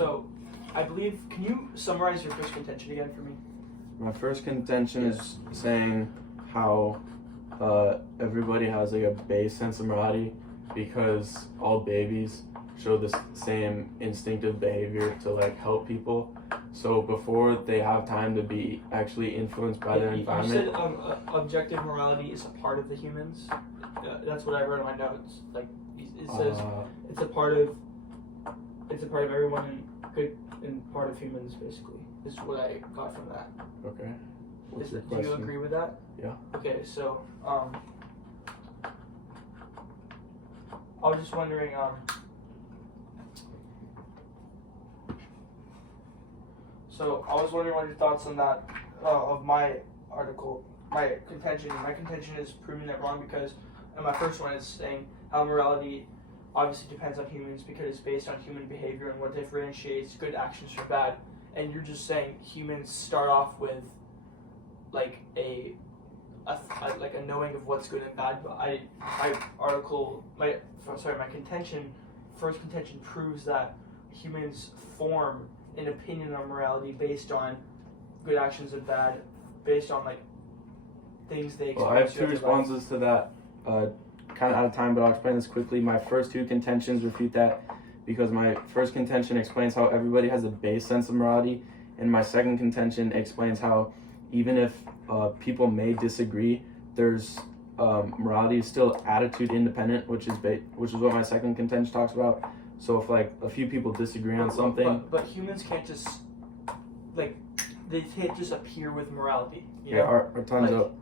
So, I believe, can you summarize your first contention again for me? My first contention is saying how everybody has like a base sense of morality because all babies show the same instinctive behavior to like help people. So before they have time to be actually influenced by their environment. You said objective morality is a part of the humans. That's what I wrote in my notes. Like it says, it's a part of everyone and part of humans basically. Is what I got from that. Okay. What's your Do question? you agree with that? Yeah. Okay, so I was just wondering so I was wondering what your thoughts on that of my article. My contention is proving that wrong because my first one is saying how morality obviously depends on humans because it's based on human behavior and what differentiates good actions from bad. And you're just saying humans start off with like a knowing of what's good and bad. But first contention proves that humans form an opinion on morality based on good actions and bad, based on like things they experience. Well, I have two responses to that. Kind of out of time, but I'll explain this quickly. My first two contentions refute that because my first contention explains how everybody has a base sense of morality, and my second contention explains how even if people may disagree, there's morality is still attitude independent, which is what my second contention talks about. So if like a few people disagree on something, but humans can't just like they can't just appear with morality. You yeah, know? our time's up.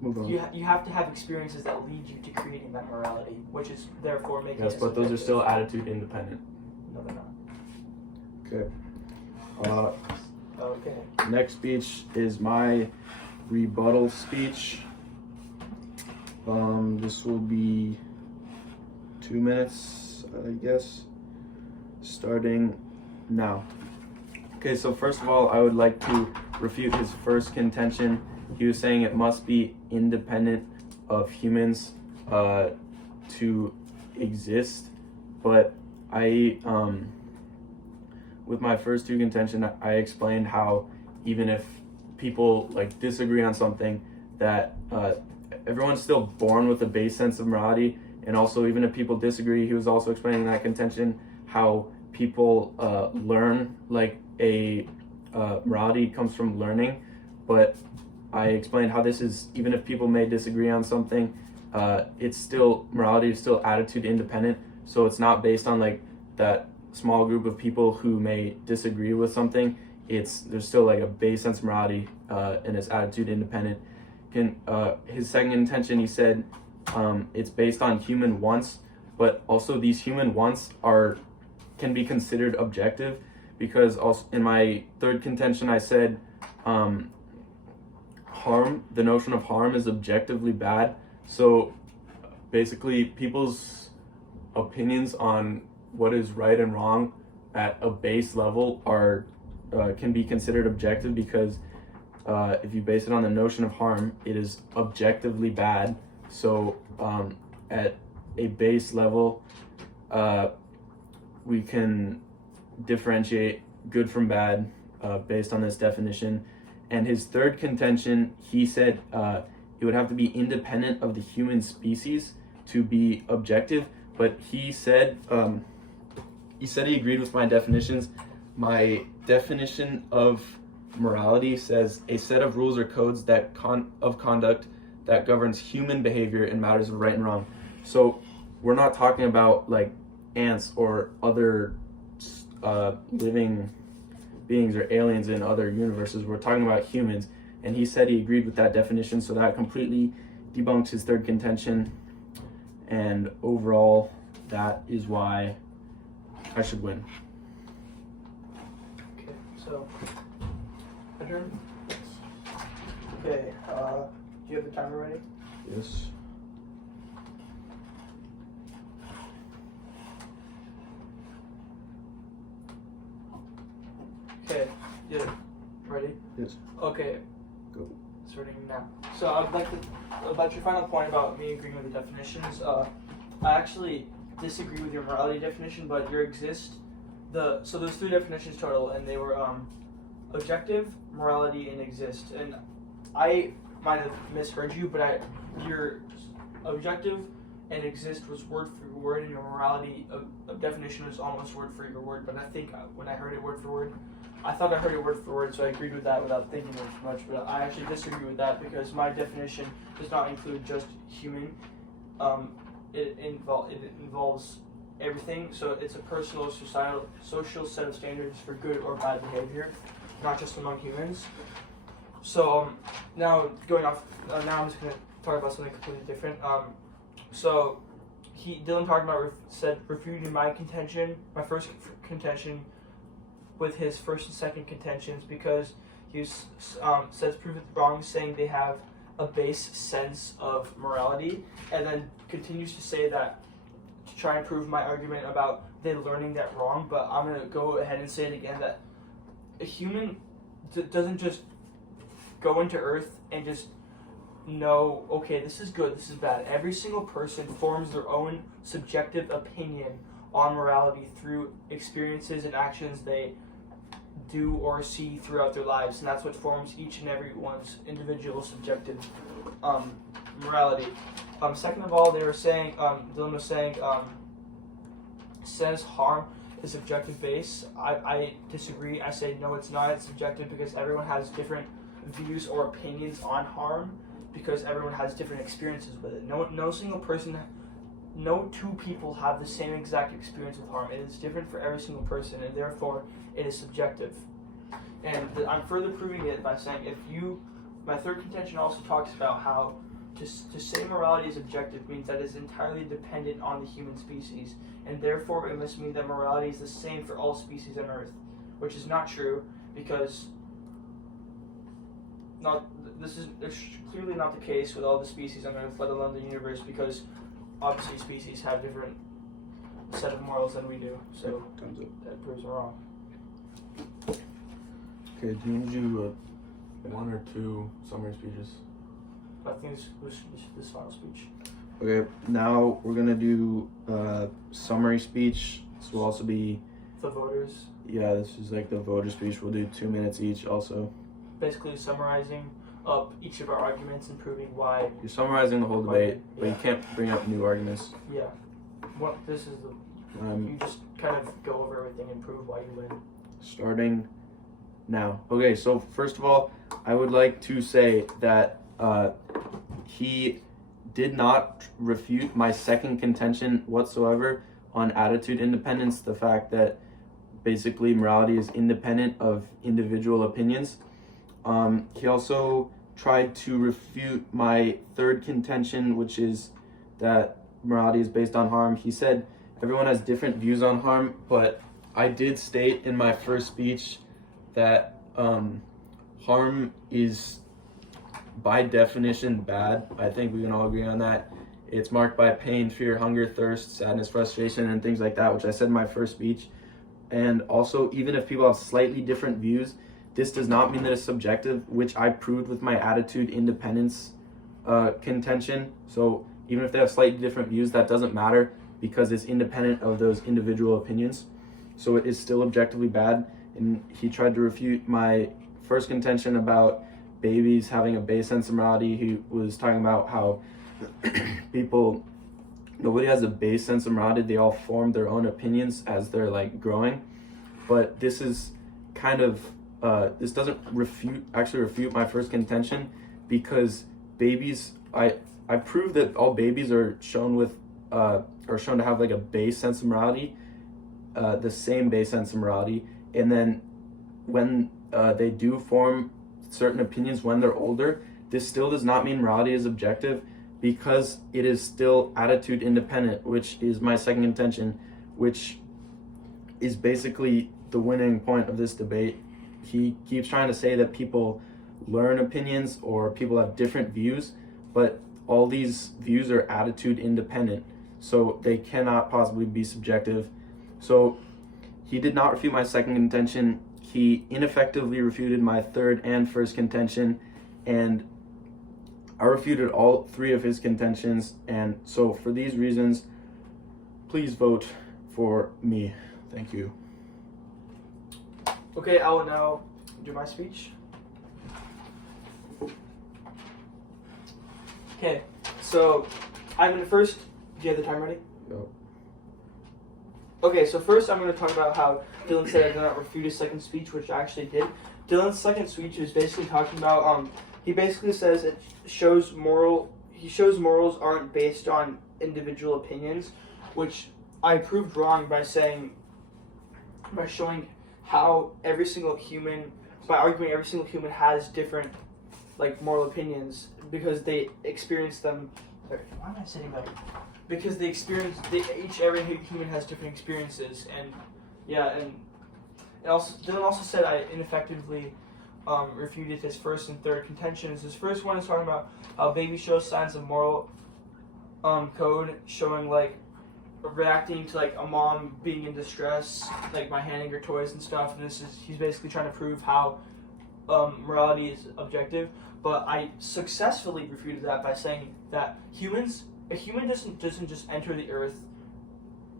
Move on. You have to have experiences that lead you to creating that morality, which is therefore making. Yes, but those are still attitude independent. No, they're not. Okay. Okay. Next speech is my rebuttal speech. This will be 2 minutes, I guess, starting now. Okay, so first of all, I would like to refute his first contention. He was saying it must be independent of humans to exist, but with my first two contention, I explained how even if people like disagree on something, that everyone's still born with a base sense of morality, and also even if people disagree, he was also explaining that contention how people learn like morality comes from learning, but I explained how this is even if people may disagree on something, morality is still attitude independent, so it's not based on like that small group of people who may disagree with something. There's still like a base sense of morality and it's attitude independent. His second intention, he said it's based on human wants, but also these human wants can be considered objective, because also in my third contention I said the notion of harm is objectively bad. So basically people's opinions on what is right and wrong at a base level can be considered objective, because if you base it on the notion of harm, it is objectively bad. So at a base level, we can differentiate good from bad based on this definition. And his third contention, he said it would have to be independent of the human species to be objective, but he said he agreed with my definitions. My definition of morality says a set of rules or codes of conduct that governs human behavior in matters of right and wrong. So we're not talking about like ants or other living beings or aliens in other universes. We're talking about humans, and he said he agreed with that definition, so that completely debunks his third contention, and overall that is why I should win. Okay, so adjourn. Okay, do you have the timer ready? Yes. Okay, yeah, ready? Yes. Okay. Go. Starting now. So I'd like to, about your final point about me agreeing with the definitions, I actually disagree with your morality definition, but your exist so there's 3 definitions total, and they were objective, morality, and exist. And I might have misheard you, but your objective and exist was word for word, and your morality definition was almost word for word. But I think when I heard it word for word, I thought I heard it word for word, so I agreed with that without thinking too much. But I actually disagree with that because my definition does not include just human. It involves everything. So it's a personal, social set of standards for good or bad behavior, not just among humans. So now going off, now I'm just gonna talk about something completely different. So Dylan talked about refuting my contention, my first contention, with his first and second contentions because he says prove it wrong, saying they have a base sense of morality, and then continues to say that to try and prove my argument about they learning that wrong. But I'm gonna go ahead and say it again that a human doesn't just go into Earth and just know, okay, this is good, this is bad. Every single person forms their own subjective opinion on morality through experiences and actions they do or see throughout their lives, and that's what forms each and every one's individual subjective morality. Second of all, they were saying, Dylan was saying, says harm is subjective base. I disagree. I say no, it's not. It's subjective because everyone has different views or opinions on harm because everyone has different experiences with it. No single person, no 2 people have the same exact experience with harm. It is different for every single person, and therefore it is subjective. And I'm further proving it by saying my third contention also talks about how to say morality is objective means that it is entirely dependent on the human species, and therefore it must mean that morality is the same for all species on Earth, which is not true because it's clearly not the case with all the species on Earth, let alone the universe, because obviously species have different set of morals than we do. So that proves it wrong. Okay, do you want to do 1 or 2 summary speeches? I think this final speech. Okay, now we're gonna do summary speech. This will also be The voters. Yeah, this is like the voter speech. We'll do 2 minutes each also. Basically summarizing up each of our arguments and proving why. You're summarizing the whole debate, but yeah. you can't bring up new arguments. Yeah. This is you just kind of go over everything and prove why you win. Starting now. Okay, so first of all, I would like to say that he did not refute my second contention whatsoever on attitude independence, the fact that basically morality is independent of individual opinions. He also tried to refute my third contention, which is that morality is based on harm. He said everyone has different views on harm, but I did state in my first speech that harm is by definition bad. I think we can all agree on that. It's marked by pain, fear, hunger, thirst, sadness, frustration, and things like that, which I said in my first speech. And also, even if people have slightly different views, this does not mean that it's subjective, which I proved with my attitude independence contention. So even if they have slightly different views, that doesn't matter because it's independent of those individual opinions. So it is still objectively bad. And he tried to refute my first contention about babies having a base sense of morality. He was talking about how nobody has a base sense of morality. They all form their own opinions as they're like growing. But this is kind of, this doesn't refute my first contention, because babies, I proved that all babies are shown to have like a base sense of morality, the same base sense of morality. And then when they do form certain opinions when they're older, this still does not mean morality is objective, because it is still attitude independent, which is my second contention, which is basically the winning point of this debate. He keeps trying to say that people learn opinions or people have different views, but all these views are attitude independent, so they cannot possibly be subjective. So he did not refute my second contention. He ineffectively refuted my third and first contention, and I refuted all 3 of his contentions. And so for these reasons, please vote for me. Thank you. Okay, I will now do my speech. Okay, so I'm gonna first. Do you have the time ready? No. Okay, so first I'm going to talk about how Dylan said I did not refute his second speech, which I actually did. Dylan's second speech is basically talking about, he basically says it shows morals aren't based on individual opinions, which I proved wrong by showing how by arguing every single human has different, like, moral opinions because they experience them. Why am I sitting back? Because every human has different experiences, and Dylan also said I ineffectively refuted his first and third contentions. His first one is talking about how babies show signs of moral code, showing like reacting to like a mom being in distress, like by handing her toys and stuff. And he's basically trying to prove how morality is objective. But I successfully refuted that by saying that a human doesn't just enter the earth.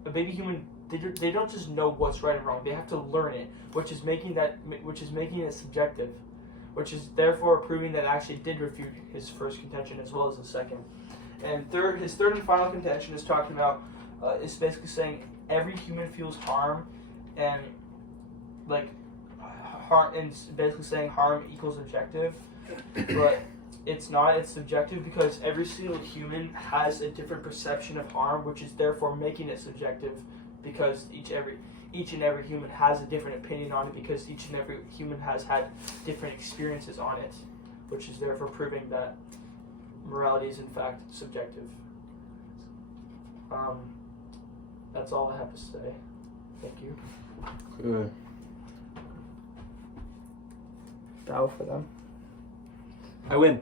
A baby human, they don't just know what's right and wrong. They have to learn it, which is making it subjective, which is therefore proving that I actually did refute his first contention as well as the second. And his third and final contention is talking about is basically saying every human feels harm, and like harm, and basically saying harm equals objective, but it's not. It's subjective because every single human has a different perception of harm, which is therefore making it subjective because each and every human has a different opinion on it because each and every human has had different experiences on it, which is therefore proving that morality is in fact subjective. That's all I have to say. Thank you. Good. Bow for them. I win.